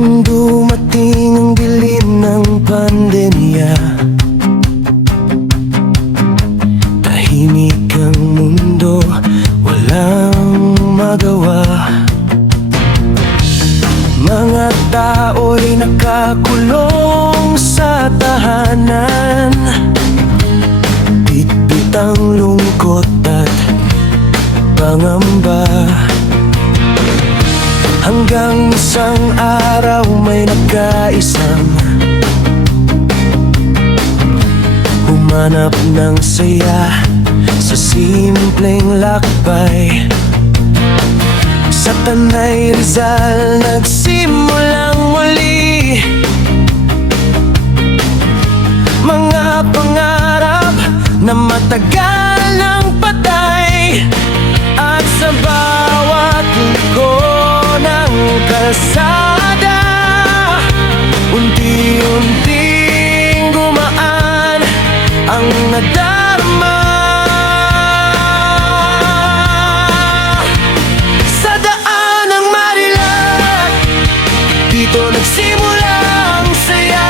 Nung dumating ang dilim ng pandemya, tahimik ang mundo, walang magawa. Mga tao'y nakakulong sa tahanan, bitbit ang lungkot at pangamba. Hanggang isang araw may nagkaisang humanap ng saya sa simpleng lakbay. Sa Tanay Rizal nagsimulang muli mga pangarap na matagal ng patay. At sa bawat liko ng kalsada, unti-unting gumaan ang nadarama. Sa daan ng Marilac, dito nagsimula ang saya.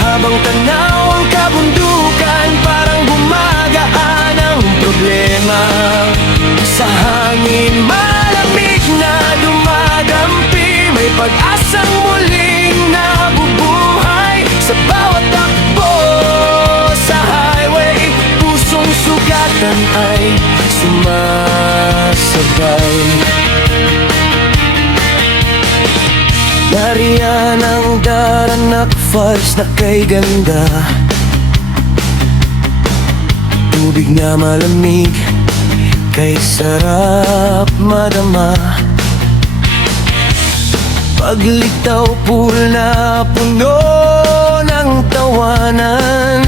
Habang tanaw ang kabundukan, parang gumagaan ang problema. Sa hangin malamig na dumadampi, may pag-asang muling nabubuhay. Sa bawat takbo sa highway, pusong sugatan ay sumasabay. Nariyan ang Daranac Falls na kay ganda, tubig na malamig, kay sarap madama. Paglitaw pool na puno ng tawanan,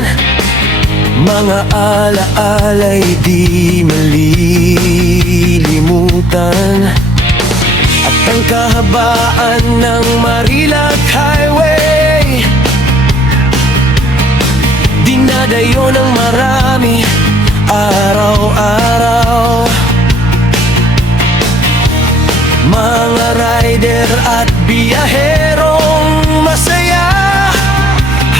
mga alaala'y di malilimutan. At ang kahabaan ng Marilac Highway, dinadayo ng marami araw-araw. Mga rider at biyaherong masaya,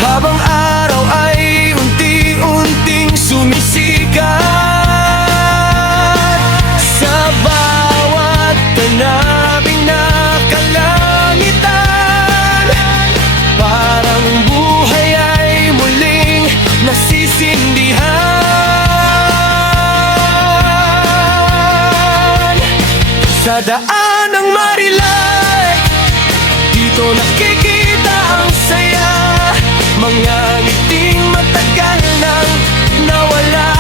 habang araw ay unti-unting sumisikat. Sa bawat tanabing na kalangitan, parang buhay ay muling nasisindihan. Sa daan ng Marilac, dito nakikita ang saya. Mga ngiting matagal nang nawala,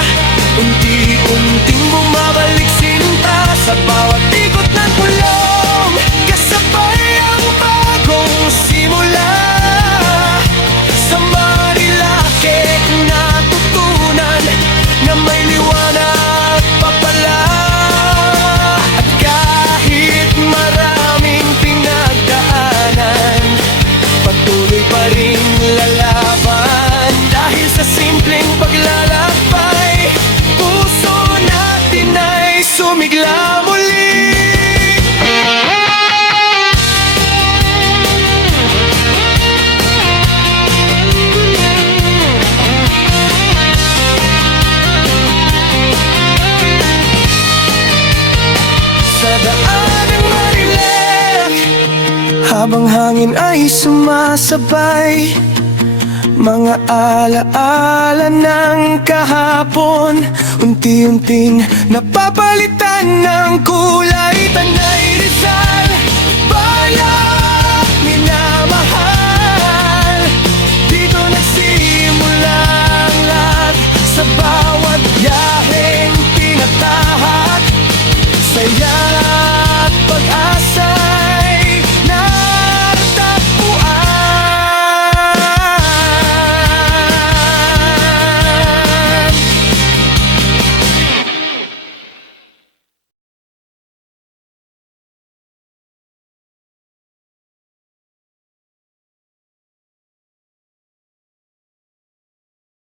unti-unting bumabalik sinta. Sa bawat ikot ng kulong, kasabay ang bagong simula. Sa Marilac natutunan na may liwanag pa pala. At kahit maraming pinagdaanan, patuloy pa rin lalaban. Dahil sa simpleng paglalakbay, puso natin ay sumigla muli. Sa daan ng Marilac, habang hangin ay sumasabay, mga alaala ng kahapon, unti-unting napapalitan ng kulay. Tanay Rizal, bayan